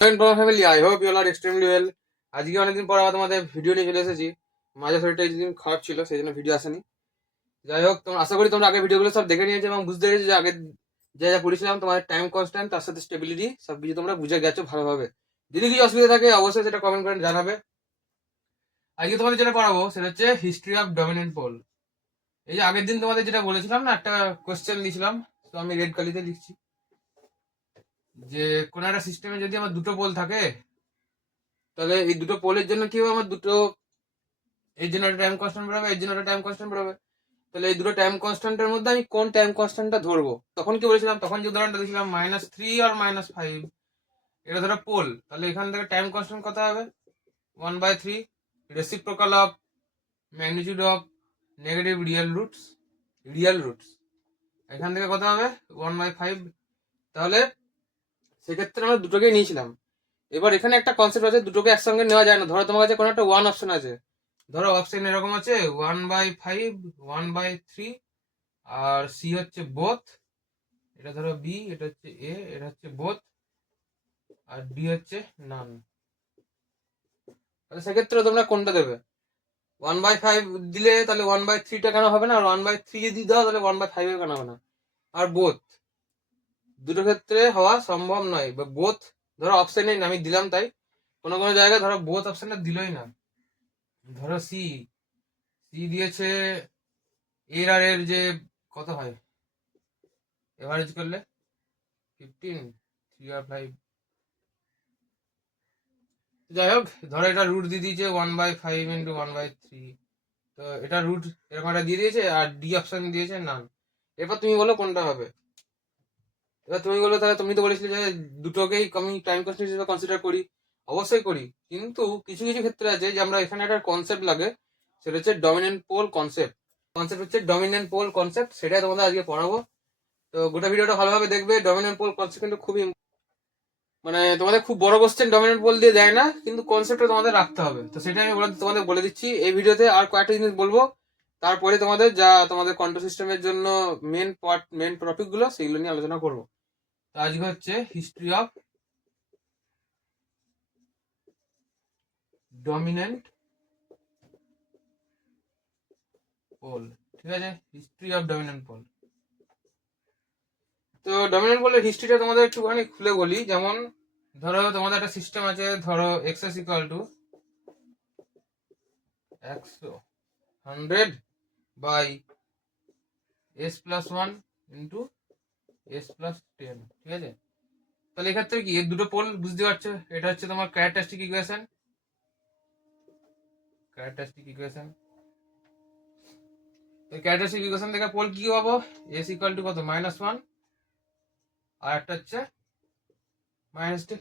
Family, I hope you are extremely well. আজকে অনেকদিন পর আবার তোমাদের ভিডিও নিয়ে চলে এসেছি। মাঝে শরীরটা এই দিন খারাপ ছিল, সেই জন্য ভিডিও আসেনি। যাই হোক, তোমরা আশা করি তোমরা আগে ভিডিওগুলো সব দেখে নিয়েছো এবং বুঝতে পেরেছো যে আগে যা যা পড়েছিলাম তোমাদের টাইম কনস্ট্যান্ট তার সাথে স্টেবিলিটি সব কিছু তোমরা বুঝে গেছো ভালোভাবে। যদি কিছু অসুবিধা থাকে অবশ্যই সেটা কমেন্ট করে জানাবে। আজকে তোমাদের যেটা পড়াবো সেটা হচ্ছে হিস্ট্রি অফ ডমিনেন্ট পোল। এই যে আগের দিন তোমাদের যেটা বলেছিলাম না, একটা কোয়েশ্চেন দিয়েছিলাম, তো আমি রেড কালিতে লিখছি যে কোন একটা সিস্টেমে যদি আমার দুটো পোল থাকে, তাহলে এই দুটো পোলের জন্য কি হবে, আমার দুটো এর জন্য একটা টাইম কনস্ট্যান্ট বেরোবে, এর জন্য একটা টাইম কনস্ট্যান্ট বেরোবে। তাহলে এই দুটো টাইম কনস্ট্যান্টের মধ্যে আমি কোন টাইম কনস্ট্যান্টটা ধরবো? তখন কি বলেছিলাম, তখন যে উদাহরণটা দিয়েছিলাম -3 আর -5, এটা ধরো পোল, তাহলে এখান থেকে টাইম কনস্ট্যান্ট কত হবে? 1/3 reciprocal of magnitude of negative real roots এখান থেকে কত হবে? 1/5। তাহলে সেক্ষেত্রে আমরা দুটোকেই নিয়েছিলাম। এবার এখানে একটা কনসেপ্ট আছে, দুটোকে একসঙ্গে নেওয়া যায় না। ধরো তোমার কাছে কোনো একটা ওয়ান অপশন আছে, ধরো অপশন এরকম আছে 1/5, 1/3, আর সি হচ্ছে বোথ, এটা ধরো বি, এটা হচ্ছে এ, এটা হচ্ছে বোথ, আর ডি হচ্ছে নান। তাহলে সেক্ষেত্রে তোমরা কোনটা দেবে? 1/5 দিলে তাহলে 1/3টা কেন হবে না? আর 1/3 যদি দাও তাহলে 1/5 কেন হবে না? আর বোথ, দুটো ক্ষেত্রে হওয়া সম্ভব নয়। বা বোথ ধরো অপশনে আমি দিলাম, তাই কোনো কোনো জায়গায় ধরো বোথ অপশনটা দিলই না। ধরো সি সি দিয়েছে এর আর এর যে কত হয় এভারেজ করলে 15, 3 আর 5। যাই হোক, ধরো এটা রুট দিয়ে দিয়েছে 1/5 ইন্টু 1/3, তো এটা রুট এরকম একটা দিয়ে দিয়েছে, আর ডি অপশন দিয়েছে নান। এরপর তুমি বলো কোনটা হবে। এবার তুমি বলো, তাহলে তুমি তো বলেছিলে যে দুটোকেই আমি টাইম কনস্ট্যান্ট হিসেবে কনসিডার করি। অবশ্যই করি, কিন্তু কিছু কিছু ক্ষেত্রে আছে যে আমরা এখানে একটা কনসেপ্ট লাগে, সেটা হচ্ছে ডমিনেন্ট পোল কনসেপ্ট। কনসেপ্ট হচ্ছে ডমিনেন্ট পোল কনসেপ্ট, সেটাই তোমাদের আজকে পড়াবো। তো গোটা ভিডিওটা ভালোভাবে দেখবে। ডমিনেন্ট পোল কনসেপ্ট কিন্তু খুবই, মানে তোমাদের খুব বড় কোশ্চেন ডমিনেন্ট পোল দিয়ে দেয় না, কিন্তু কনসেপ্টটা তোমাদের রাখতে হবে। তো সেটা আমি তোমাদের বলে দিচ্ছি এই ভিডিওতে। আর কয়েকটা জিনিস বলবো, তারপরে তোমাদের যা তোমাদের কন্ট্রোল সিস্টেমের জন্য মেন টপিক গুলো সেগুলো নিয়ে আলোচনা করবো। তো আজকে হচ্ছে হিস্ট্রি অফ ডমিনেন্ট পোল। ঠিক আছে, হিস্ট্রি অফ ডমিনেন্ট পোল। তো ডমিনেন্ট পোলের হিস্ট্রিটা তোমাদের একটুখানি খুলে বলি। যেমন ধরো তোমাদের একটা সিস্টেম আছে, ধরো x is equal to 100 by s plus 1 into s plus 10। ঠিক আছে, তাহলে এক্ষেত্রে কি এর দুটো পোল বুঝতে পারছো? এটা হচ্ছে তোমার ক্যারেক্টারিস্টিক ইকুয়েশন। ক্যারেক্টারিস্টিক ইকুয়েশন থেকে পোল কি পাবো? এস ইকুয়াল টু কত? -1, আর একটা হচ্ছে -10।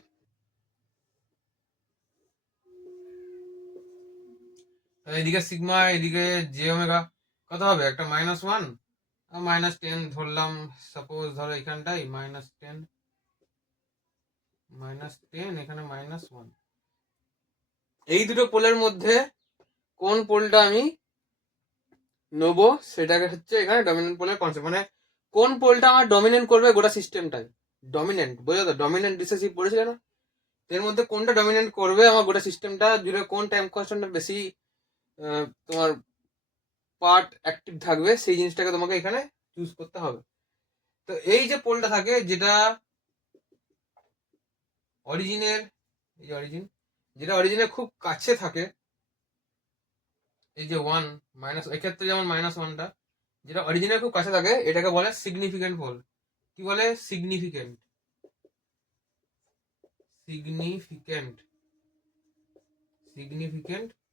এদিকে সিগমা, এদিকে জে ওমেগা, কত হবে? একটা -1 আর -10 ধরলাম। সাপোজ ধরো এখানটাই -10 এখানে -1। এই দুটো পোলের মধ্যে কোন পোলটা আমি নেবো সেটাকে হচ্ছে এখানে ডমিনেন্ট পোলের কনসেপ্ট। মানে কোন পোলটা আমার ডমিনেন্ট করবে গোটা সিস্টেমটাই। ডমিনেন্ট বোঝা তো? ডমিনেন্ট রিসেসিভ পড়েছিল না, এর মধ্যে কোনটা ডমিনেন্ট করবে আমার গোটা সিস্টেমটা জুড়ে, কোন টাইম কনস্ট্যান্টটা বেশি তোমার পার্ট অ্যাক্টিভ থাকবে, সেই জিনিসটাকে তোমাকে এখানে চুজ করতে হবে। তো এই যে পোলটা থাকে, যেটা অরিজিনের, এই যে অরিজিন, যেটা অরিজিনের খুব কাছে থাকে, এই যে 1 মাইনাস, এক্ষেত্রে যেমন -1টা যেটা অরিজিনের খুব কাছে থাকে, এটাকে বলে সিগনিফিকেন্ট পোল। কি বলে? Significant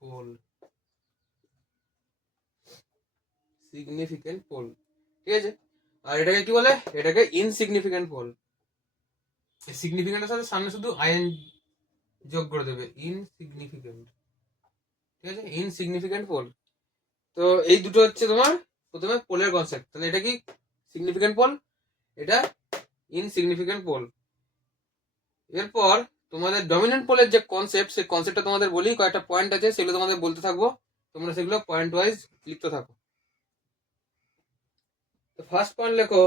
pole. সিগনিফিকেন্ট পোল, ঠিক আছে। আর এটাকে কি বলে? এটাকে ইনসিগনিফিকেন্ট পোল। সিগনিফিকেন্টের সাথে সামনে শুধু আইএন যোগ করে দেবে, ইনসিগনিফিকেন্ট। ঠিক আছে, ইনসিগনিফিকেন্ট পোল। তো এই দুটো হচ্ছে তোমার প্রথমে পোলের কনসেপ্ট। তাহলে এটা কি? সিগনিফিকেন্ট পোল, এটা ইনসিগনিফিকেন্ট পোল। এরপর তোমাদের ডমিনেন্ট পোলের যে কনসেপ্ট, সেই কনসেপ্টটা তোমাদের বলি। কয়েকটা পয়েন্ট আছে, সেগুলো তোমাদের বলতে থাকবো, তোমরা সেগুলো পয়েন্ট ওয়াইজ লিখতে থাকো। তো ফার্স্ট পয়েন্ট লেখো,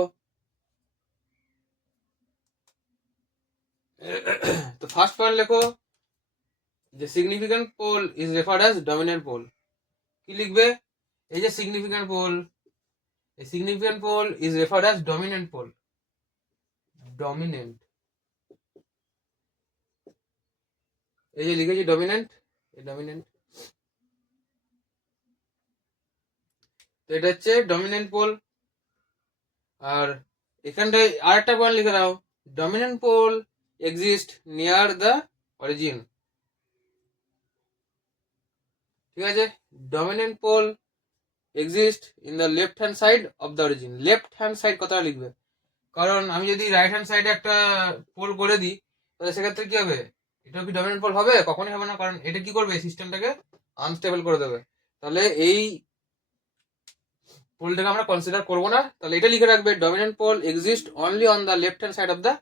তো ফার্স্ট পয়েন্ট লেখো যে significant pole is referred as dominant pole. কি লিখবে? এই যে সিগনিফিক্যান্ট পোল, এই significant pole is referred as dominant pole. Dominant, এই যে লিখেছি ডমিনেন্ট, এই ডমিনেন্ট, তো এটা হচ্ছে ডমিনেন্ট পোল। আর এখানটায় আরেকটা পয়েন্ট লিখে দাও, dominant pole exist near the origin. ঠিক আছে, dominant pole exist in the left hand side of the origin. Left hand side কথাটা লিখবে, কারণ আমি যদি রাইট হ্যান্ড সাইডে একটা পোল করে দিই তাহলে সেক্ষেত্রে কি হবে? এটা কি ডমিনেন্ট পোল হবে? কখনোই হবে না, কারণ এটা কি করবে? সিস্টেমটাকে আনস্টেবল করে দেবে। তাহলে এই পোলটাকে আমরা কনসিডার করবো না। তাহলে এটা লিখে রাখবে, dominant pole exist only on the left hand side of the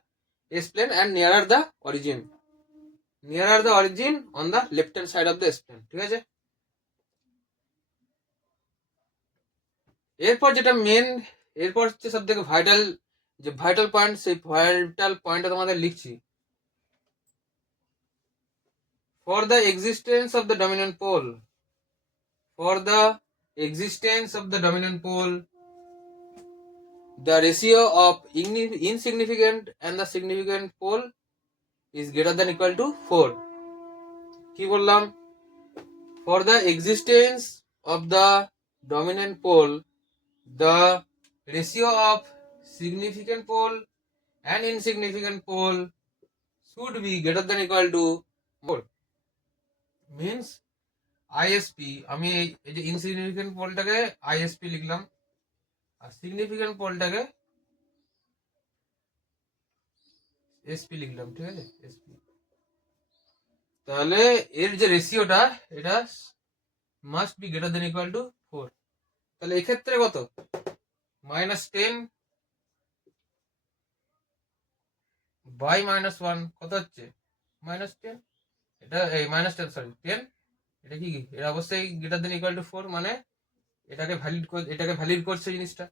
S plane and nearer the origin. Nearer the origin on the left hand side of the S plane. ঠিক আছে, এরপর যেটা মেন, এরপর হচ্ছে সব থেকে ভাইটাল, যে vital point, সেই ভাইটাল পয়েন্টটা তোমাদের লিখছি। For the existence of the dominant pole, for the existence of the dominant pole, the ratio of insignificant and the significant pole is greater than equal to 4. কি বললাম? For the existence of the dominant pole, the ratio of significant pole and insignificant pole should be greater than equal to 4. Means ISP, আমি এই যে insignificant পোলটাকে ISP লিখলাম, আর significant পোলটাকে SP লিখলাম। ঠিক আছে, SP. তাহলে এর যে রেশিওটা, এটা must be greater than equal to 4। তাহলে এক্ষেত্রে কত? -10 বাই -1 কত হচ্ছে? -10। এটা এই -10 সরি 10, এটা কি? এটা অবশ্যই গ্রেটার দেন ইকুয়াল টু 4, মানে এটাকে ভ্যালিড করছে জিনিসটা।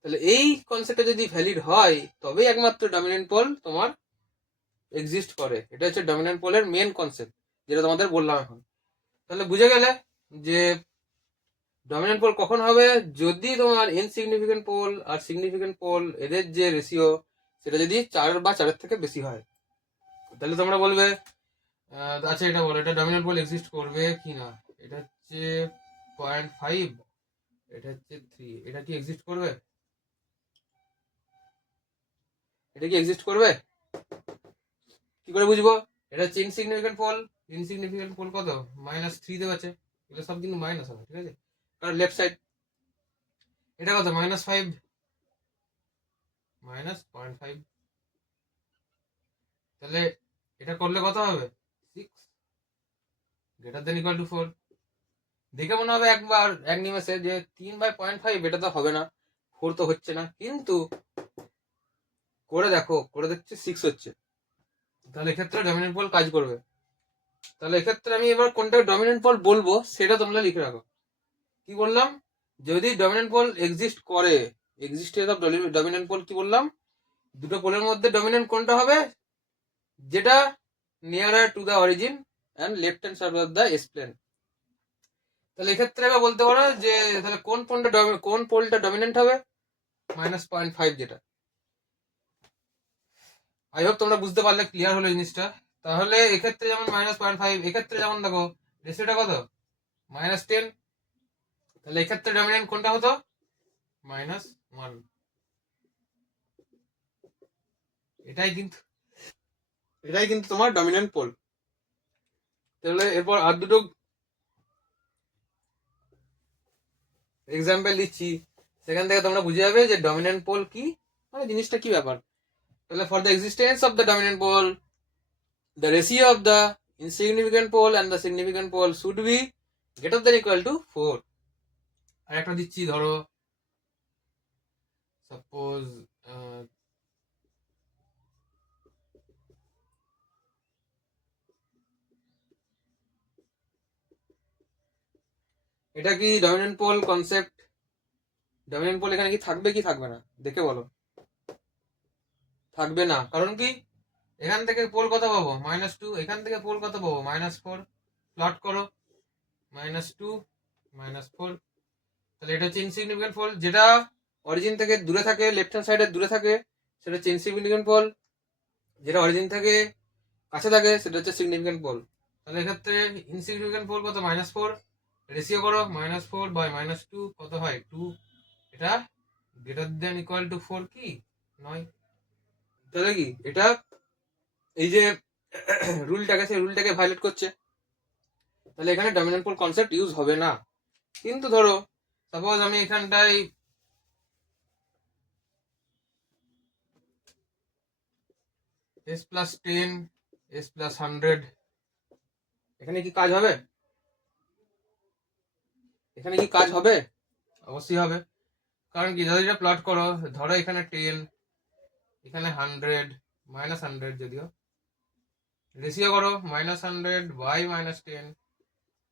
তাহলে এই কনসেপ্টটা যদি ভ্যালিড হয় তবেই একমাত্র ডমিনেন্ট পোল তোমার এক্সিস্ট করে। এটা হচ্ছে ডমিনেন্ট পোলের মেন কনসেপ্ট, যেটা তোমাদের বললাম এখন। তাহলে বুঝে গেলে যে ডমিনেন্ট পোল কখন হবে? যদি তোমার ইনসিগনিফিকেন্ট পোল আর সিগনিফিকেন্ট পোল এদের যে রেশিও সেটা যদি 4 বা 4 থেকে বেশি হয়, তাহলে তোমরা বলবে আচ্ছা এটা বলো, এটা ডমিনেন্ট পোল এক্সিস্ট করবে কি না। এটা হচ্ছে 0.5, এটা হচ্ছে 3, এটা কি এক্সিস্ট করবে? এটা কি এক্সিস্ট করবে? কি করে বুঝবো? এটা হচ্ছে ইনসিগনিফিকেন্ট পোল। ইনসিগনিফিকেন্ট পোল কত? -3 দেওয়া আছে, এগুলো সব কিন্তু মাইনাস হবে। ঠিক আছে, কারণ লেফট সাইড। এটা কত? -5, -0.5। তাহলে এটা করলে কত হবে? 6 গ্রেটার দেন ইকুয়াল টু 4। দেখে মনে হবে একবার এক নিমেষে যে 3/0.5 এটা তো হবে না, 4 তো হচ্ছে না, কিন্তু করে দেখো, করে দেখছি 6 হচ্ছে। তাহলে এক্ষেত্রে ডমিনেন্ট পোল কাজ করবে। তাহলে এক্ষেত্রে আমি এবার কোনটা ডমিনেন্ট পোল বলবো সেটা তোমরা লিখে রাখো। কি বললাম? যদি ডমিনেন্ট পোল এক্সিস্ট করে, এক্সিস্টেন্স অফ ডমিনেন্ট পোল কি বললাম? দুটো পোলের মধ্যে ডমিনেন্ট কোনটা হবে? যেটা nearer to the origin and left hand side of the S plane. তাহলে এক্ষেত্রে এবার বলতে পারো যে তাহলে কোন পোলটা ডমিনেন্ট হবে? -0.5 যেটা। আই হোপ তোমরা বুঝতে পারলে, ক্লিয়ার হলো জিনিসটা। তাহলে এক্ষেত্রে যেমন -0.5, এক্ষেত্রে যেমন দেখো রেশিওটা কত? -10। তাহলে এক্ষেত্রে ডমিনেন্ট কোনটা হতো? -1। এটাই কিন্তু তোমার ডমিনেন্ট পোল। তাহলে এরপর আর দুটো এক্সাম্পল দিচ্ছি, সেখান থেকে তোমরা বুঝে যাবে যে ডমিনেন্ট পোল কি, মানে জিনিসটা কি ব্যাপার। তাহলে for the existence of the dominant pole, the ratio of the insignificant pole and the significant pole should be greater than equal to 4। আর একটা দিচ্ছি, ধরো সাপোজ এটা কি dominant pole concept? Dominant pole এখানে কি থাকবে কি থাকবে না দেখে বলো। থাকবে না, কারণ কি? এখান থেকে পোল কত পাবো -2, এখান থেকে পোল কত পাবো -4। প্লট করো -2 -4, তাহলে এটা হচ্ছে ইনসিগনিফিকেন্ট পোল। যেটা অরিজিন থেকে দূরে থাকে, লেফট হ্যান্ড সাইডে দূরে থাকে, সেটা হচ্ছে ইনসিগনিফিকেন্ট পোল। যেটা অরিজিন থেকে কাছে থাকে সেটা হচ্ছে সিগনিফিকেন্ট পোল। তাহলে এক্ষেত্রে ইনসিগনিফিকেন্ট পোল কত -4, রেশিও করো -4 বাই -2 কত হয় 2। এটা গ্রেটার দেন ইকুয়াল টু 4 কি নয়। তাহলে কি এটা এই যে রুলটাকে, সেই রুলটাকে ভায়োলেট করছে, তাহলে এখানে ডমিনেন্ট পোল কনসেপ্ট ইউজ হবে না। কিন্তু ধরো সাপোজ আমি এখানটায় s+10 s+100, এখানে কি কাজ হবে? এখানে কি কাজ হবে? অবশ্যই হবে। কারণ কি, যদি এটা প্লট করো, ধরো এখানে 10, এখানে 100 -100, যদিও রেশিও করো -100 by -10,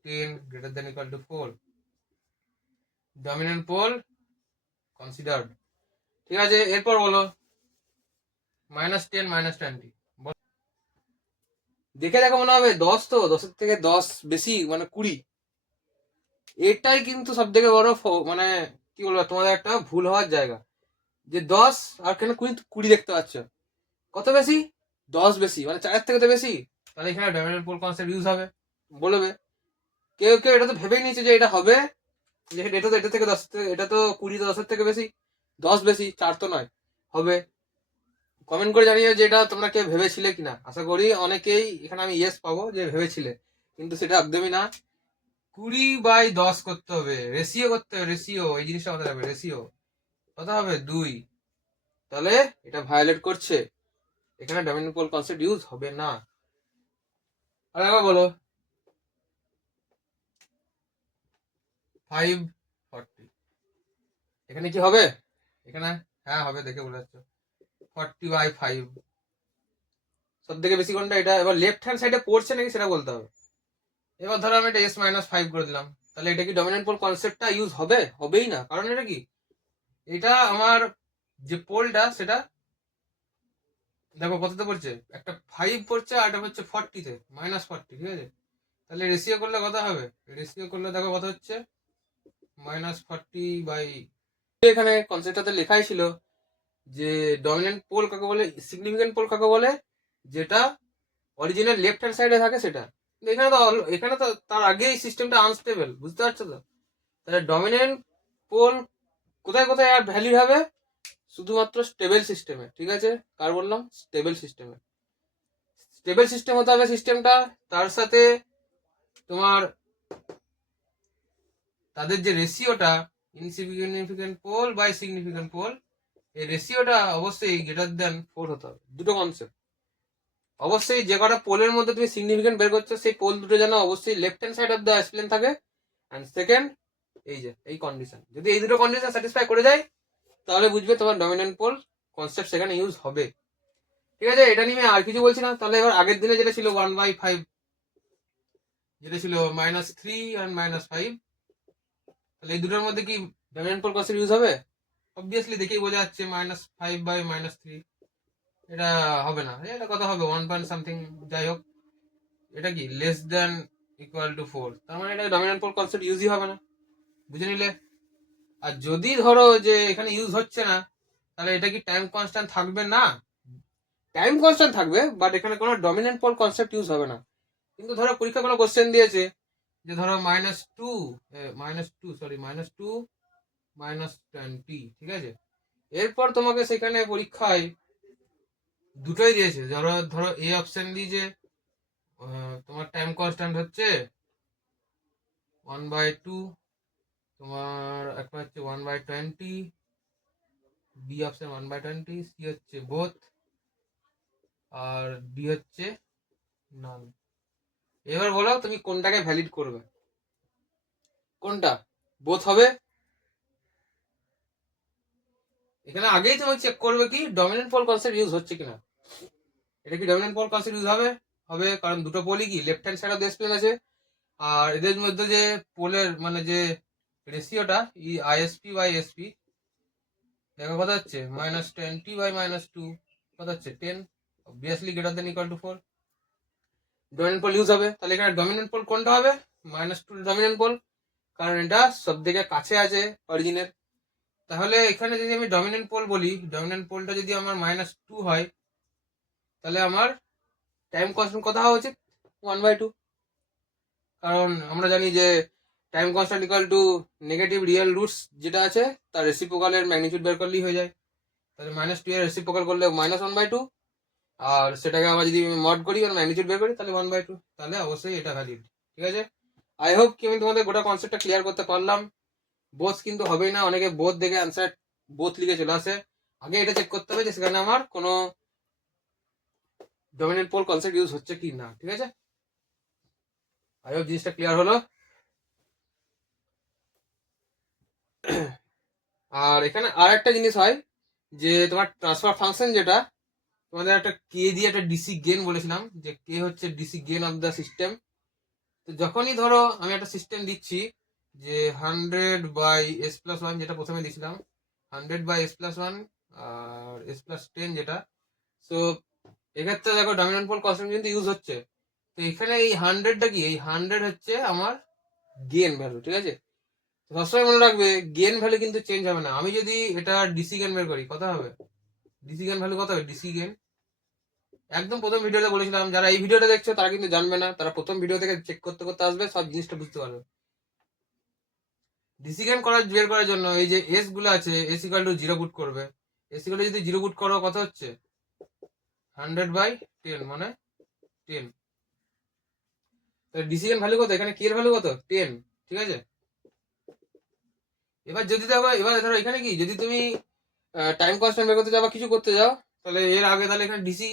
10 greater than equal to 4, dominant pole considered. ঠিক আছে, এরপর বলো -10 -20, দেখে দেখো মনে হবে 10, তো 10-এর থেকে 10 বেশি মানে 20। এটাই কিন্তু সব থেকে বড় মানে কি বলবো তোমাদের একটা ভুল হওয়ার জায়গা, যে 10 আর কেন 20 দেখতে পাচ্ছ, কত বেশি? 10 বেশি, মানে 4-এর থেকে তো বেশি। তাহলে এখানে ডমিনেন্ট পোল কনসেপ্ট ইউজ হবে। বলবে কেউ কেউ এটা তো ভেবেই নিয়েছে যে এটা হবে, যে এটা তো এটা থেকে 10, এটা তো 20 তো 10-এর থেকে বেশি, 10 বেশি, 4 তো নয়, হবে। কমেন্ট করে জানিয়ে যে এটা তোমরা কেউ ভেবেছিলে কিনা। আশা করি অনেকেই এখানে আমি ইয়েস পাবো যে ভেবেছিলে, কিন্তু সেটা একদমই না। 20/10 করতে হবে, রেশিও করতে হবে, রেশিও, এই জিনিসটা কথা হবে, রেশিও কত হবে 2। তাহলে এটা ভায়োলেট করছে, এখানে ডমিনেন্ট পোল কনসেপ্ট ইউজ হবে না। আর একবার বলো 540, এখানে কি হবে? এখানে হ্যাঁ হবে, দেখে বলে যাচ্ছ 40/5, সব থেকে বেশি কোনটা? এটা। এবার লেফট হ্যান্ড সাইডে পড়ছে নাকি সেটা বলতে হবে। এবার ধরো আমি এটা s-5 করে দিলাম, তাহলে এটা কি ডমিনেন্ট পোল কনসেপ্টটা ইউজ হবে? হবেই না। কারণ এটা কি, এটা আমার যে পোলটা সেটা দেখো কততে পড়ছে, একটা 5 পড়ছে আর এটা হচ্ছে 40-তে, -40, ঠিক আছে। তাহলে রেশিও করলে কত হবে? রেশিও করলে দেখো কত হচ্ছে -40/, এখানে কনসেপ্টটাতে লেখাই ছিল যে ডমিনেন্ট পোল কাকে বলে, সিগনিফিকেন্ট পোল কাকে বলে, যেটা অরিজিনাল লেফট হ্যান্ড সাইডে থাকে সেটা। এখানে তো তার আগেই সিস্টেমটা আনস্টেবল, বুঝতে পারছো তো। তাহলে ডমিনেন্ট পোল কোথায় কোথায় আর ভ্যালিড হবে? শুধুমাত্র স্টেবল সিস্টেমে, ঠিক আছে। কার বললাম? স্টেবল সিস্টেমে। স্টেবল সিস্টেম হতে হবে সিস্টেমটা, তার সাথে তোমার তাদের যে রেশিওটা, insignificant pole by significant pole, এই রেশিওটা অবশ্যই গ্রেটার দেন 4 হতে হবে। দুটো কনসেপ্ট অবশ্যই, যে কটা পোলের মধ্যে তুমি সিগনিফিকেন্ট বের করছো সেই পোল দুটো যেন অবশ্যই left hand side of the plane থাকে। অ্যান্ড সেকেন্ড, এই যে এই কন্ডিশন, যদি এই দুটো কন্ডিশন স্যাটিসফাই করে যায়, তাহলে বুঝবে তোমার ডমিনেন্ট পোল কনসেপ্ট সেখানে ইউজ হবে। ঠিক আছে, এটা নিয়ে আর কিছু বলছি না। তাহলে এবার আগের দিনে যেটা ছিল 1/5, যেটা ছিল -3 আর -5, তাহলে এই দুটোর মধ্যে কি ডমিনেন্ট পোল কনসেপ্ট ইউজ হবে? অবভিয়াসলি দেখেই বোঝা যাচ্ছে -5/-3, এটা হবে না। এটা কথা হবে 1 পয়েন্ট সামথিং, যাই হোক। এটা কি লেস দেন ইকুয়াল টু 4, তার মানে এটা ডমিনেন্ট পোল কনসেপ্ট ইউজই হবে না, বুঝে নিলে। আর যদি ধরো যে এখানে ইউজ হচ্ছে না, তাহলে এটা কি টাইম কনস্ট্যান্ট থাকবে? না, টাইম কনস্ট্যান্ট থাকবে, বাট এখানে কোনো ডমিনেন্ট পোল কনসেপ্ট ইউজ হবে না। কিন্তু ধরো পরীক্ষা কোনো কোশ্চেন দিয়েছে যে ধরো -2 -20, ঠিক আছে। এরপর তোমাকে সেখানে পরীক্ষায় দুটোই দিয়েছে, ধরো ধরো এ অপশন দিয়েছে তোমার টাইম কনস্ট্যান্ট হচ্ছে 1/2, তোমার একটা হচ্ছে 1/20, বি অপশন 1/20, সি হচ্ছে বোথ, আর ডি হচ্ছে নান। এবার বলো তুমি কোনটাকে ভ্যালিড করবে? কোনটা বোথ হবে? এখানে আগেই তুমি চেক করবে কি ডমিনেন্ট পোল কনসেপ্ট ইউজ হচ্ছে কিনা। এটা কি ডমিনেন্ট পোল কনসেপ্ট ইউজ হবে? হবে, কারণ দুটো পোলই কি left hand side of the plane আছে। আর এদের মধ্যে যে পোলের মানে যে রেশিওটা ISP/SP, দেখো কত হচ্ছে -20/-2, কত হচ্ছে 10, obviously greater than equal to 4, dominant pole use হবে। তাহলে এখানে ডমিনেন্ট পোল কোনটা হবে? -2 ডমিনেন্ট পোল, কারণ এটা সব থেকে কাছে আছে অরিজিনের। তাহলে এখানে যদি আমি ডমিনেন্ট পোল বলি, ডমিনেন্ট পোলটা যদি আমার -2 হয়, তাহলে আমার টাইম কনস্ট্যান্ট কত হওয়া উচিত? 1/2, কারণ আমরা জানি যে time constant equal to negative real roots যেটা আছে তার রেসিপ্রোকালের ম্যাগনিটিউড বের করলেই হয়ে যায়। তাহলে -2 এর রেসিপ্রোকাল করলে -1/2, আর সেটাকে আবার যদি মড করি আর ম্যাগনিটিউড বের করি তাহলে 1/2, তাহলে অবশ্যই এটা ভ্যালিড। ঠিক আছে, আই হোপ কি আমি তোমাদের গোটা কনসেপ্টটা ক্লিয়ার করতে পারলাম। বোথ কিন্তু হবেই না, অনেকে বোথ দেখে অ্যান্সার বোথ লিখে চলে আসে। আগে এটা চেক করতে হবে যে সেখানে আমার কোনো ডমিনেন্ট পোল কনসেপ্ট ইউজ হচ্ছে কি না। ঠিক আছে, আই হোপ জিনিসটা ক্লিয়ার হলো। আর এখানে আর একটা জিনিস হয় যে তোমার ট্রান্সফার ফাংশন, যেটা তোমাদের একটা কে দিয়ে একটা ডিসি গেন বলেছিলাম, যে কে হচ্ছে DC gain of the system. তো যখনই ধরো আমি একটা সিস্টেম দিচ্ছি যে 100/s+1, যেটা প্রথমে দিয়েছিলাম 100/s+1 আর s+10 যেটা, সো এক্ষেত্রে দেখো ডমিনেন্ট পোল কনস্ট্যান্ট কিন্তু ইউজ হচ্ছে। তো এখানে এই 100টা কি, এই 100 হচ্ছে আমার গেন ভ্যালু। ঠিক আছে, সবসময় মনে রাখবে গেন ভ্যালু কিন্তু চেঞ্জ হবে না। আমি যদি এটা ডিসি গেন বের করি, কত হবে ডিসি গেন ভ্যালু? কত হবে ডিসি গেন? একদম প্রথম ভিডিওতে বলেছিলাম, যারা এই ভিডিওটা দেখছো তারা কিন্তু জানবে না, তারা প্রথম ভিডিও থেকে চেক করতে করতে আসবে, সব জিনিসটা বুঝতে পারবে। ডিসি গেন বের করার জন্য এই যে এস গুলো আছে, এস ইকুয়াল টু 0 পুট করবে। এস ইকুয়াল টু যদি 0 পুট করো, কত হচ্ছে 100/10 মানে 10। ডিসি গেন ভ্যালু কত? এখানে কে এর ভ্যালু কত? 10। ঠিক আছে, এবার যদি দেখো, এবার ধরো এখানে কি, যদি তুমি টাইম কনস্ট্যান্ট বের করতে যাও বা কিছু করতে যাও, তাহলে এর আগে তাহলে এখানে ডিসি,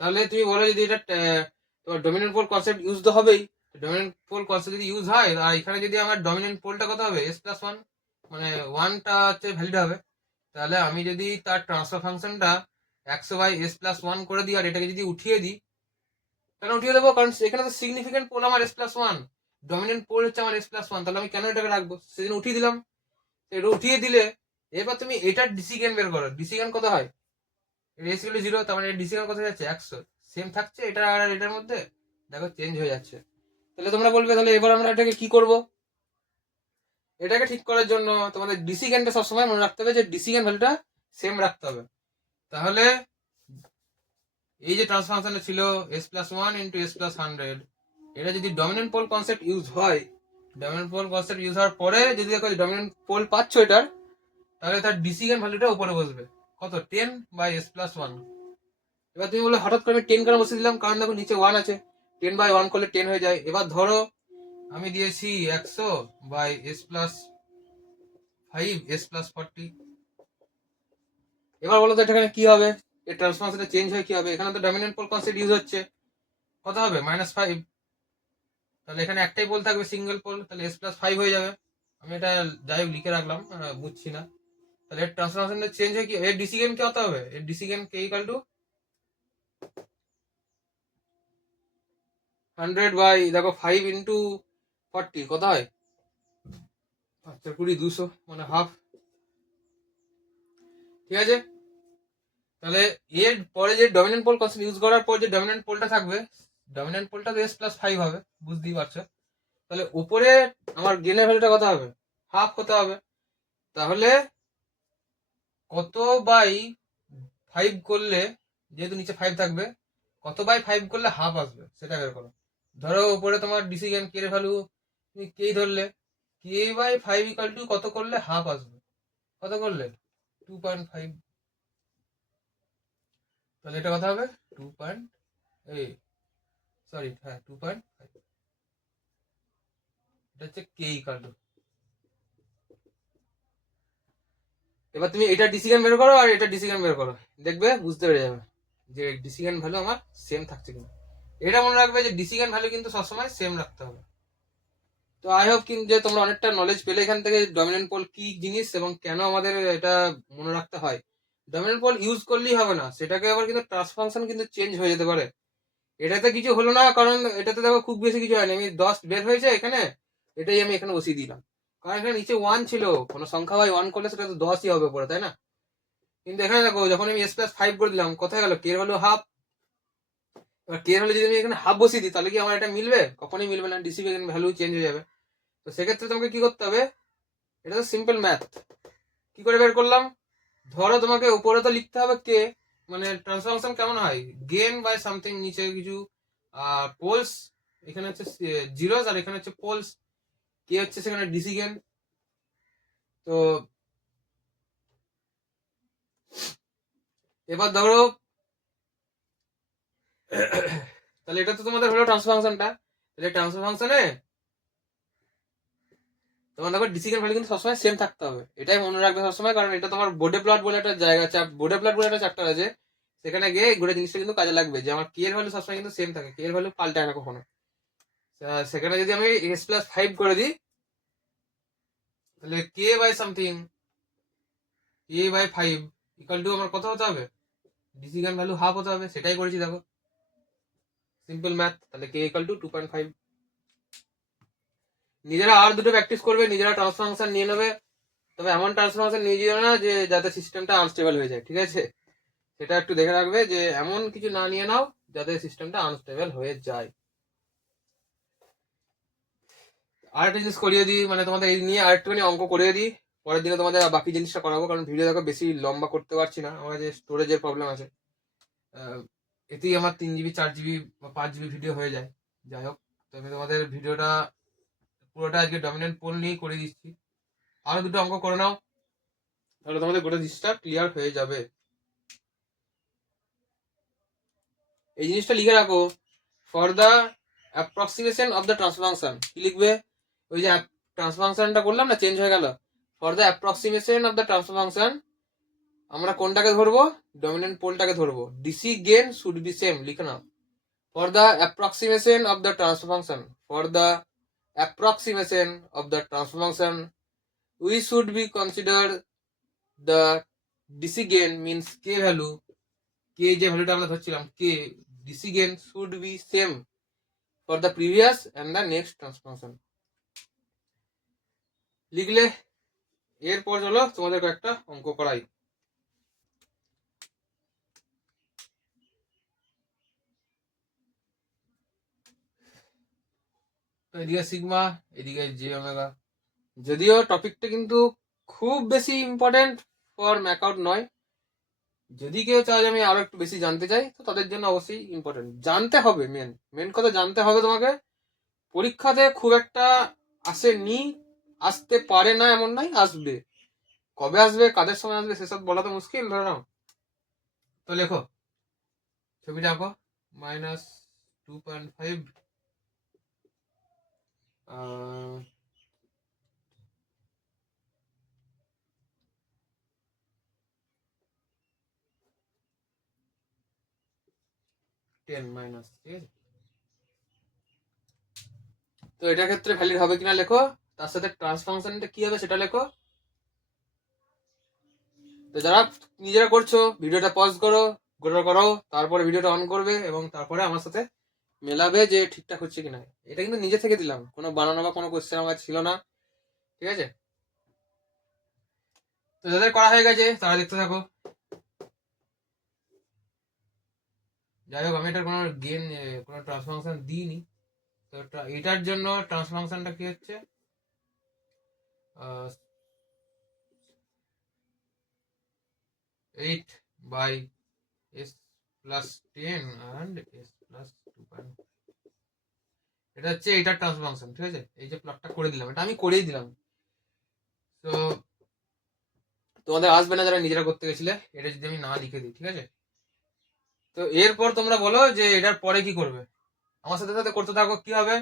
তাহলে তুমি বলো যদি এটা তোমার ডমিনেন্ট পোল কনসেপ্ট ইউজ তো হবেই। ডমিনেন্ট পোল কনসেপ্ট যদি ইউজ হয়, আর এখানে যদি আমার ডমিনেন্ট পোলটা কত হবে s+1, মানে 1টা হচ্ছে ভ্যালিড হবে, তাহলে আমি যদি তার ট্রান্সফার ফাংশনটা 100/s+1 করে দিই আর এটাকে যদি উঠিয়ে দিই, কেন উঠিয়ে দেবো? কারণ এখানে তো সিগনিফিকেন্ট পোল আমার s+1, ডমিনেন্ট পোল হচ্ছে আমার s+1, তাহলে আমি কেন এটাকে রাখবো? সেদিন উঠিয়ে দিলাম। এটা উঠিয়ে দিলে এবার তুমি এটার ডিসি গেন বের করো। ডিসি গেন কত হয়? এস ইকুয়াল টু 0, তার মানে ডিসি গেন কত যাচ্ছে 100, সেম থাকছে এটা আর এটার মধ্যে, দেখো চেঞ্জ হয়ে যাচ্ছে। তাহলে তোমরা বলবে তাহলে এবার আমরা এটাকে কি করব? এটাকে ঠিক করার জন্য তোমাদের ডিসি গেনটা সবসময় মনে রাখতে হবে যে ডিসি গেন ভ্যালুটা সেম রাখতে হবে। তাহলে এই যে ট্রান্সফার ফাংশনটা ছিল s+1 × s+100, এটা যদি ডমিনেন্ট পোল কনসেপ্ট ইউজ হয়, ডমিনেন্ট পোল কনসেপ্ট ইউজ হওয়ার পরে যদি দেখো ডমিনেন্ট পোল পাচ্ছ এটার, তাহলে তার ডিসি গেন ভ্যালুটা উপরে বসবে কত? 10/s+1। এবার তুমি বলে হঠাৎ করে আমি 10 কেন বসে দিলাম? কারণ দেখো নিচে 1 আছে, 10/1 করলে 10 হয়ে যায়। এবার ধরো আমি দিয়েছি 100/s+5, s+40। এবার বলো তো এখানে কি হবে? এই ট্রান্সফরমেশনটা চেঞ্জ হয়ে কি হবে? এখানে তো ডমিনেন্ট পোল কনসেপ্ট ইউজ হচ্ছে, কত হবে -5। তাহলে এখানে একটাই পোল থাকবে, সিঙ্গেল পোল, তাহলে s+5 হয়ে যাবে। আমি এটা যাই হোক লিখে রাখলাম, বুঝছি না। তাহলে এর ট্রান্সফরমেশনটা চেঞ্জ হয়ে কি, এর ডিসি গেন কত হবে? এর ডিসি গেন k = 100 দেখো 5 × 40 কত হয়? 5×20 200, মানে হাফ। ঠিক আছে, তাহলে এর পরে যে ডমিনেন্ট পোল কনসেপ্ট ইউজ করার পর যে ডমিনেন্ট পোলটা থাকবে, ডমিনেন্ট পোলটা তো s+5 হবে, বুঝতেই পারছো। তাহলে উপরে আমার গেনের ভ্যালুটা কত হবে? হাফ হতে হবে। তাহলে কত বাই 5 করলে, যেহেতু নিচে 5 থাকবে, কত বাই 5 করলে হাফ আসবে সেটা বের করো। ধরো উপরে তোমার ডিসি গেন কে এর ভ্যালু তুমি কেই ধরলে, k/5 = কত করলে হাফ আসবে? কত করলে 2.5। তাহলে এটা কথা হবে 2.5। এটা হচ্ছে k = এবার তুমি এটা ডিসিশন বের করো আর এটা ডিসিশন বের করো, দেখবে বুঝতে পেরে যাবে যে ডিসিশন ভ্যালু আমার সেম থাকছে কিনা। এটা মনে রাখবে যে ডিসিশন ভ্যালু কিন্তু সবসময় সেম রাখতে হবে। তো আই হোপ কিন্তু যে তোমরা অনেকটা নলেজ পেলে এখান থেকে, ডমিনেন্ট পোল কি জিনিস এবং কেন আমাদের এটা মনে রাখতে হয়। ডমিনেন্ট পোল ইউজ করলেই হবে না, সেটাকে আবার কিন্তু ট্রান্সফার ফাংশন কিন্তু চেঞ্জ হয়ে যেতে পারে। এটাতে কিছু হলো না, কারণ এটাতে দেখো খুব বেশি কিছু হয়নি, আমি 10 বের হয়েছে এখানে, এটাই আমি এখানে বসিয়ে দিলাম, কারণ এখানে নিচে 1 ছিল, কোনো সংখ্যা বাই 1 করলে সেটা তো 10ই হবে পরে, তাই না? কিন্তু এখানে দেখো যখন আমি s প্লাস 5 করে দিলাম, কোথায় গেল কে এর ভ্যালু হাফ। এবার কে এর ভ্যালু যদি আমি এখানে হাফ বসিয়ে দিই তাহলে কি আমার এটা মিলবে? কখনোই মিলবে না, ডিসি ভ্যালু চেঞ্জ হয়ে যাবে। তো সেক্ষেত্রে তোমাকে কি করতে হবে, এটা তো সিম্পল ম্যাথ। কি করে বের করলাম, ধরো তোমাকে উপরে তো লিখতে হবে কে, মানে ট্রান্সফার ফাংশন কেমন হয়, গেন বাই সামথিং, নিচে কিছু পোলস, এখানে হচ্ছে জিরোস আর এখানে হচ্ছে পোলস, কে হচ্ছে সেখানে ডিসি গেন। তো এবার ধরো তাহলে এটা তো তোমাদের হলো ট্রান্সফার ফাংশনটা। তাহলে ট্রান্সফার ফাংশনে তোমার দেখো ডিসি গেন ভ্যালু কিন্তু সবসময় সেম থাকতে হবে, এটাই মনে রাখবে সবসময়, কারণ এটা তোমার বোর্ডে প্লট বলে একটা জায়গা, বোর্ডে প্লট বলে একটা চ্যাপ্টার আছে, সেখানে গিয়ে এই গোটা জিনিসটা কিন্তু কাজে লাগবে, যে আমার কে এর ভ্যালু সবসময় কিন্তু সেম থাকে, কে এর ভ্যালু পাল্টায় না কখনো। সেখানে যদি আমি s প্লাস 5 করে দিই তাহলে K by something, K by 5 equal to আমার কত হতে হবে, ডিসি গান ভ্যালু হাফ হতে হবে, সেটাই করেছি দেখো, সিম্পল ম্যাথ। তাহলে কে ইকুয়াল টু 2.5। নিজেরা আর দুটো প্র্যাকটিস করবে, নিজেরা ট্রান্সফার ফাংশন নিয়ে নেবে, তবে এমন ট্রান্সফার ফাংশন নিয়ে যেও না যে যাতে সিস্টেমটা আনস্টেবল হয়ে যায়, ঠিক আছে? সেটা একটু দেখে রাখবে যে এমন কিছু না নিয়ে নাও যাতে সিস্টেমটা আনস্টেবল হয়ে যায়। আরেকটা জিনিস করিয়ে দিই, মানে তোমাদের এই নিয়ে আরেকটুখানি অঙ্ক করিয়ে দিই, পরের দিনে তোমাদের বাকি জিনিসটা করাবো, কারণ ভিডিও দেখো বেশি লম্বা করতে পারছি না, আমার যে স্টোরেজের প্রবলেম আছে। এতেই আমার 3 GB 4 GB বা 5 GB ভিডিও হয়ে যায়। যাই হোক, তো আমি তোমাদের ভিডিওটা পুরোটা আজকে ডমিনেন্ট পোল নিয়েই করে দিচ্ছি। আরো দুটো অঙ্ক করে নাও, তাহলে তোমাদের গোটা জিনিসটা ক্লিয়ার হয়ে যাবে। এই জিনিসটা লিখে রাখো, for the approximation of the transfer function. কি লিখবে, ওই যে ট্রান্সফার ফাংশনটা করলাম না, চেঞ্জ হয়ে গেল, for the approximation of the transfer function আমরা কোনটাকে ধরবো, ডমিনেন্ট পোলটাকে ধরবো, DC gain should be same, লিখে নাও। For the approximation of the transfer function, for the approximation of the transfer function, we should be consider the DC gain means k value, k যে ভ্যালুটা আমরা ধরছিলাম k, DC gain should be same for the previous and the next transfer function। লিখলে এরপর চলো তোমাদের কয়েকটা অঙ্ক করাই। তো এদিকে সিগমা, এদিকে জে ওমেগা, যদিও টপিকটা কিন্তু খুব বেশি ইম্পর্টেন্ট ফর ম্যাকআউট নয়, যদি কেউ চায় আমি আরো একটু বেশি জানতে চাই তো তাদের জন্য অবশ্যই ইম্পর্টেন্ট, জানতে হবে, মেন কথা জানতে হবে তোমাকে। পরীক্ষাতে খুব একটা আসেনি, আসতে পারে না এমন নয়, আসবে, কবে আসবে কাদের সময় আসবে সেসব বলা তো মুশকিল, ধরে নাও। তো লেখো, ছবিটা আঁকো, -2.5 10 মাইনাস, ঠিক আছে? তো এটার ক্ষেত্রে ভ্যালিড হবে কিনা লেখো, তার সাথে ট্রান্সফার ফাংশনটা কি হবে সেটা লেখো। তো যারা নিজেরা করছো ভিডিওটা পজ করো, করো, তারপরে ভিডিওটা অন করবে এবং তারপরে আমার সাথে মেলাবে যে ঠিকঠাক হচ্ছে কিনা। এটা কিন্তু নিজে থেকে দিলাম, কোনো বানানো বা কোনো কোশ্চেন আমার ছিল না, ঠিক আছে? তো যাদের করা হয়ে গেছে তারা দেখতে থাকো। যাই হোক, আমি এটার কোনো গেন কোনো ট্রান্সফার ফাংশন দিইনি, তো এটার জন্য ট্রান্সফার ফাংশনটা কি হচ্ছে, 8/s+10 and s+2. এটা হচ্ছে এটার ট্রান্সফার ফাংশন, ঠিক আছে? এই যে প্লটটা করে দিলাম, এটা আমি করেই দিলাম। তো তোমাদের আসবে না যারা নিজেরা করতে গেছিলে, এটা যদি আমি না লিখে দিই, ঠিক আছে? তো এরপর তোমরা বলো যে এটার পরে কি করবে, আমার সাথে সাথে করতে থাকো। কি হবে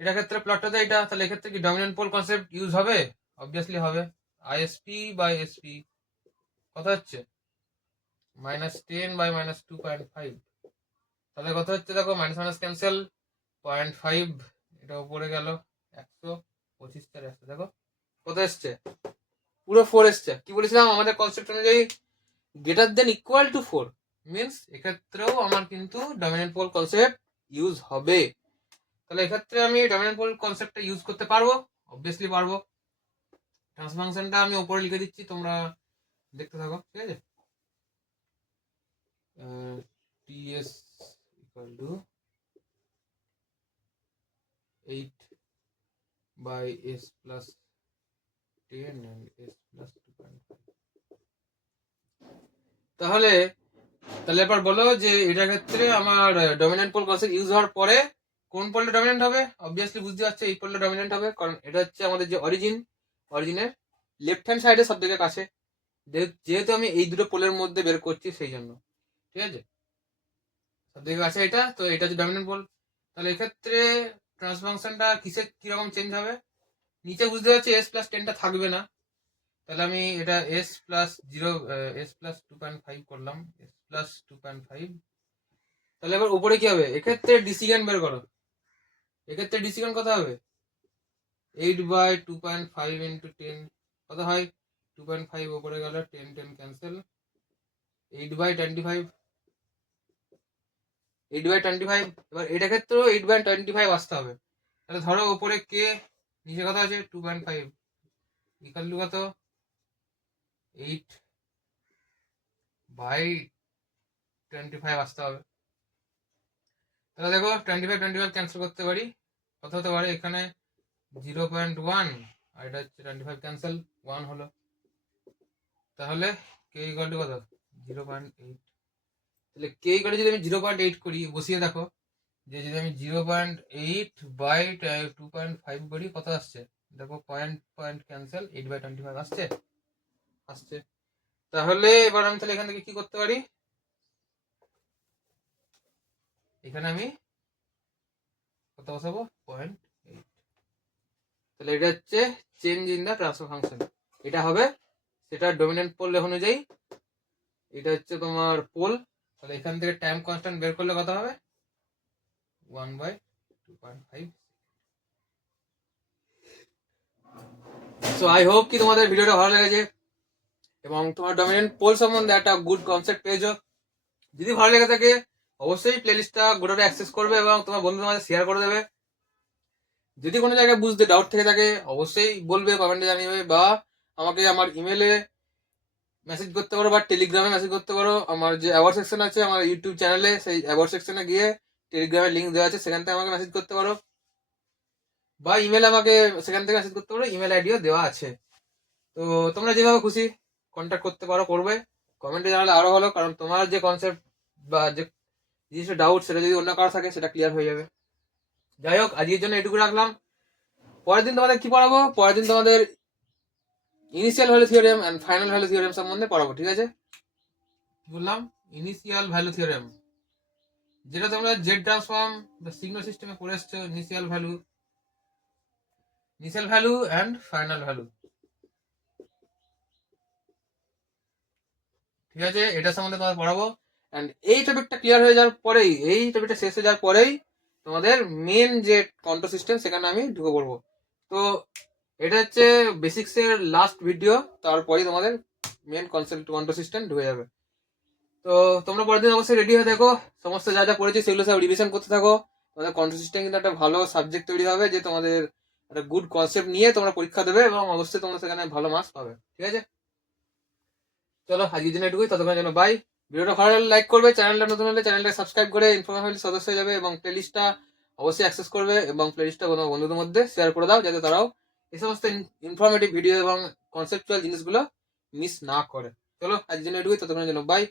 এটা ক্ষেত্রে, প্লটটাতে এটা, তাহলে এক্ষেত্রে কি ডমিনেন্ট পোল কনসেপ্ট ইউজ হবে? অবভিয়াসলি হবে। আইএসপি বাই এসপি কত হচ্ছে, -10 বাই -2.5, তাহলে কত হচ্ছে দেখো, মাইনাস মাইনাস ক্যান্সেল, 0.5, এটা উপরে গেল 100, 25 100, দেখো কত এসছে, পুরো 4 এসছে। কি বলেছিলাম আমাদের কনসেপ্ট অনুযায়ী greater than equal to 4 means এক্ষেত্রেও আমার কিন্তু ডমিনেন্ট পোল কনসেপ্ট ইউজ হবে। তাহলে এক্ষেত্রে আমি ডমিনেন্ট পোল কনসেপ্টটা ইউজ করতে পারবো, অবভিয়াসলি পারবো। ট্রান্সফার ফাংশনটা আমি উপরে লিখে দিচ্ছি, তোমরা দেখতে থাকো, ঠিক আছে। ts equal to 8 by s plus 10 and s plus 2.5। তাহলে এবার বলো যে এটার ক্ষেত্রে আমার ডমিনেন্ট পোল কনসেপ্ট ইউজ হওয়ার পরে কোন পোলটা ডমিনেন্ট হবে। অবভিয়াসলি বুঝতে পারছো এই পোলটা ডমিনেন্ট হবে, কারণ এটা হচ্ছে আমাদের যে অরিজিনের লেফট হ্যান্ড সাইডে সব থেকে কাছে, যেহেতু আমি এই দুটো পোলের মধ্যে বের করছি সেই জন্য, ঠিক আছে। সব থেকে কাছে এটা, তো এটা হচ্ছে ডমিনেন্ট পোল। তাহলে এক্ষেত্রে ট্রান্সফাংশনটা কিরকম চেঞ্জ হবে, নিচে বুঝতে পারছি এস প্লাস 10টা থাকবে না, তাহলে আমি এটা এস প্লাস 2.5 করলাম, এস প্লাস 2.5। তাহলে এবার উপরে কি হবে, এক্ষেত্রে ডিসিগান বের করো। এক্ষেত্রে ডিসিগান কত হবে, 8/2.5 ইন্টু 10 কত হয়, 2.5 উপরে গেল, 10 ক্যান্সেল, 8/25। এবার এটা ক্ষেত্রেও 8/25 আসতে হবে। তাহলে ধরো উপরে কে, নিচে কত আছে 2.5, ইকাল টু কত 8/25 আসতে হবে। তাহলে দেখো 25 ক্যান্সেল করতে পারি, কত হতে পারে এখানে 0.1, আর এটা হচ্ছে 25 ক্যান্সেল, 1 হলো। তাহলে কে ইকাল টু কত 0.8। তাহলে কে ইকাল যদি আমি 0.8 করি, বসিয়ে দেখো যে যদি আমি 0.8/2.5 করি কত আসছে, দেখো পয়েন্ট ক্যান্সেল, 8/25 আসছে। তাহলে এবার আমি তাহলে এখান থেকে কি করতে পারি, এখানে আমি কত বসাবো 0.8। তাহলে এটা হচ্ছে change in the transfer function, এটা হবে সেটা ডমিনেন্ট পোল অনুযায়ী, এটা হচ্ছে তোমার পোল। তাহলে এখান থেকে টাইম কনস্ট্যান্ট বের করলে কত হবে 1/2.5। সো আই হোপ কি তোমাদের ভিডিওটা ভালো লেগেছে এবং তোমার ডমিনেন্ট পোল সম্বন্ধে একটা গুড কনসেপ্ট পেয়েছো। যদি ভালো লেগে থাকে অবশ্যই প্লেলিস্টটা গোটাটা অ্যাক্সেস করবে এবং তোমার বন্ধুদের মাঝে শেয়ার করে দেবে। যদি কোনো জায়গায় বুঝতে ডাউট থেকে থাকে অবশ্যই বলবে, কমেন্টে জানিয়ে, বা আমাকে আমার ইমেলে মেসেজ করতে পারো বা টেলিগ্রামে মেসেজ করতে পারো। আমার যে অ্যাওয়ার্ড সেকশন আছে আমার ইউটিউব চ্যানেলে, সেই অ্যাওয়ার্ড সেকশনে গিয়ে টেলিগ্রামের লিঙ্ক দেওয়া আছে, সেখান থেকে আমাকে মেসেজ করতে পারো, বা ইমেলে আমাকে সেখান থেকে মেসেজ করতে পারো, ইমেল আইডিও দেওয়া আছে। তো তোমরা যেভাবে খুশি কন্ট্যাক্ট করতে পারো, করবে। কমেন্টে জানালে আরো ভালো, কারণ তোমার যে কনসেপ্ট বা যে জিনিসটা ডাউট সেটা যদি অন্য কারো থাকে সেটা ক্লিয়ার হয়ে যাবে। যাই হোক, আজকের জন্য এটুকু রাখলাম। পরের দিন তোমাদের কি পড়াবো, পরের দিন তোমাদের initial value theorem and final value theorem সম্বন্ধে পড়াবো, ঠিক আছে। বললাম ইনিশিয়াল ভ্যালু থিওরেম, যেটা তোমরা জেড ট্রান্সফর্ম বা সিগন্যাল সিস্টেমে পড়ে এসছো, initial value and final value, ঠিক আছে। এটা সম্বন্ধে তোমাদের পড়াবো। এন্ড এই টপিকটা ক্লিয়ার হয়ে যাওয়ার পরেই, এই টপিকটা শেষ হয়ে যাওয়ার পরেই তোমাদের মেন যে কন্ট্রোল সিস্টেম সেখানে আমি ঢুকে পড়বো। তো এটা হচ্ছে বেসিক্সের লাস্ট ভিডিও, তারপরেই তোমাদের মেন কনসেপ্ট কন্ট্রোল সিস্টেম ঢুকে যাবে। তো তোমরা পরের দিন অবশ্যই রেডি হয়ে থাকো, সমস্ত যা যা পড়েছি সেগুলো সব রিভিশন করতে থাকো। তোমাদের কন্ট্রোল সিস্টেম কিন্তু একটা ভালো সাবজেক্ট তৈরি হবে, যে তোমাদের একটা গুড কনসেপ্ট নিয়ে তোমরা পরীক্ষা দেবে এবং অবশ্যই তোমরা সেখানে ভালো মার্কস পাবে, ঠিক আছে। চলো আজকের জন্য এটুকুই, ততক্ষণের জন্য বাই। ভিডিওটা ভালো লাগলে লাইক করবে, চ্যানেলটা নতুন হলে চ্যানেলটা সাবস্ক্রাইব করে ইনফর্ম ফ্যামিলির সদস্য হয়ে যাবে, এবং প্লেলিস্টটা অবশ্যই অ্যাক্সেস করবে এবং প্লেলিস্টটা কোনো বন্ধুদের মধ্যে শেয়ার করে দাও, যাতে তারাও এই সমস্ত ইনফরমেটিভ ভিডিও এবং কনসেপচুয়াল জিনিসগুলো মিস না করে। চলো আজকের জন্য এটুকুই, ততক্ষণের জন্য বাই।